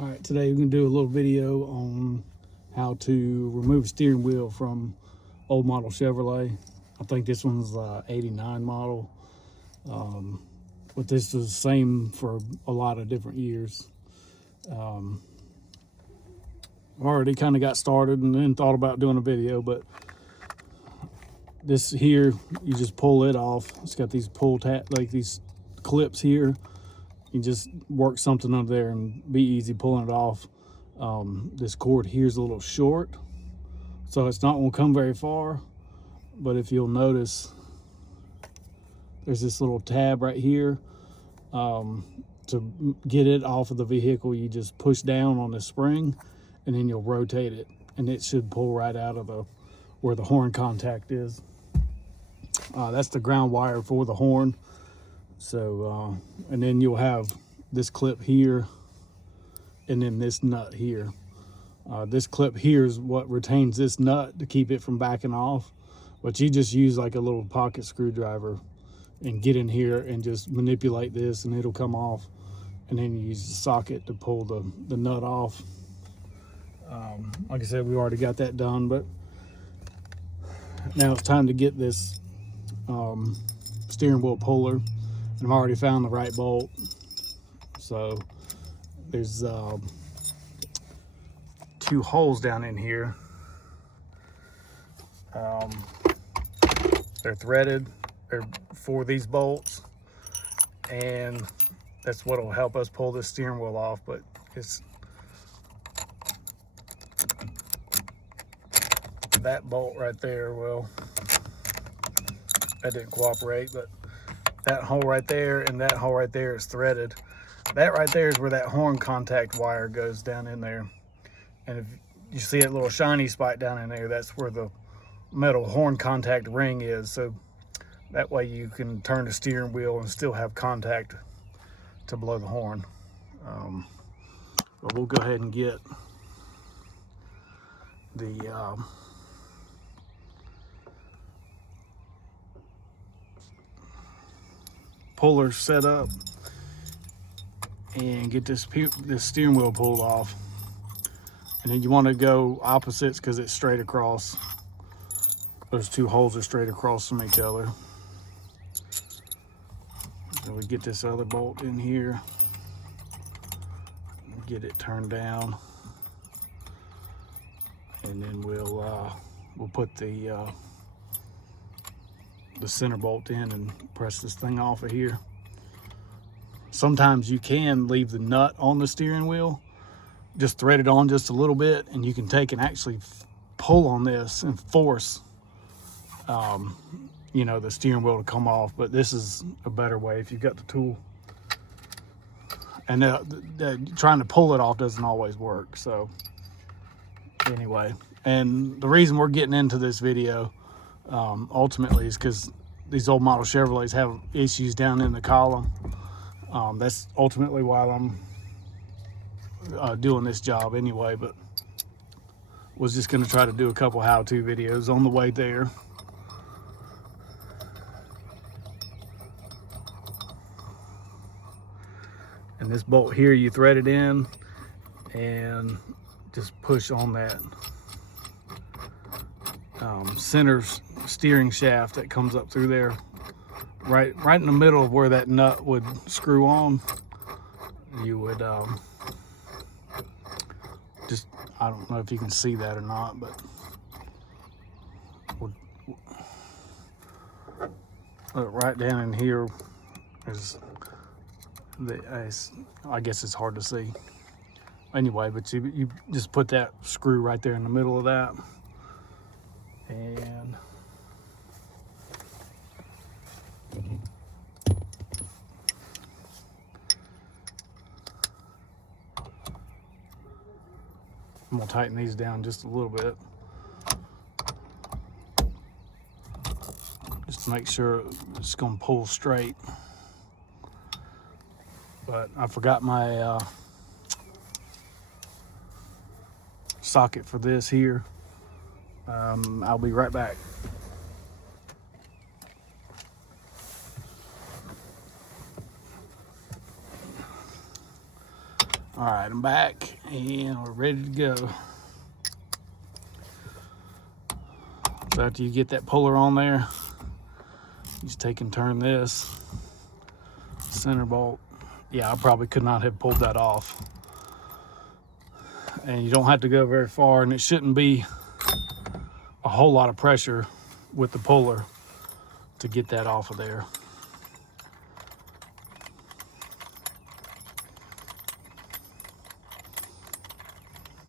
All right, today we're gonna do a little video on how to remove steering wheel from old model Chevrolet. I think this one's 89 model, but this is the same for a lot of different years. I've already kind of got started and then thought about doing a video, but this here, you just pull it off. It's got these like these clips here. You just work something under there and be easy pulling it off. This cord here is a little short, so it's not going to come very far. But if you'll notice, there's this little tab right here. To get it off of the vehicle, you just push down on the spring and then you'll rotate it, and it should pull right out of where the horn contact is. That's the ground wire for the horn. So and then you'll have this clip here and then this nut here. This clip here is what retains this nut to keep it from backing off, but you just use like a little pocket screwdriver and get in here and just manipulate this and it'll come off, and then you use the socket to pull the nut off. Like I said, we already got that done, but now it's time to get this steering wheel puller, and I've already found the right bolt. So there's 2 holes down in here. They're threaded. They're for these bolts, and that's what will help us pull this steering wheel off. But it's that bolt right there. Well, that didn't cooperate, but that hole right there and that hole right there is threaded. That right there is where that horn contact wire goes down in there. And if you see that little shiny spot down in there, that's where the metal horn contact ring is. So that way you can turn the steering wheel and still have contact to blow the horn. But we'll go ahead and get the puller set up and get this steering wheel pulled off. And then you want to go opposites because it's straight across. Those 2 holes are straight across from each other. So we get this other bolt in here, get it turned down, and then we'll put the center bolt in and press this thing off of here. Sometimes you can leave the nut on the steering wheel, just thread it on just a little bit, and you can take and actually pull on this and force you know, the steering wheel to come off. But this is a better way if you've got the tool. And trying to pull it off doesn't always work. So anyway, and the reason we're getting into this video ultimately is because these old model Chevrolets have issues down in the column. That's ultimately why I'm doing this job anyway, but was just going to try to do a couple how-to videos on the way there. And this bolt here, you thread it in and just push on that center steering shaft that comes up through there, right in the middle of where that nut would screw on. You would just, I don't know if you can see that or not, but right down in here is I guess it's hard to see anyway, but you just put that screw right there in the middle of that, and I'm gonna tighten these down just a little bit, just to make sure it's gonna pull straight. But I forgot my socket for this here. I'll be right back. All right, I'm back and we're ready to go. So after you get that puller on there, you just take and turn this center bolt. Yeah, I probably could not have pulled that off. And you don't have to go very far, and it shouldn't be a whole lot of pressure with the puller to get that off of there.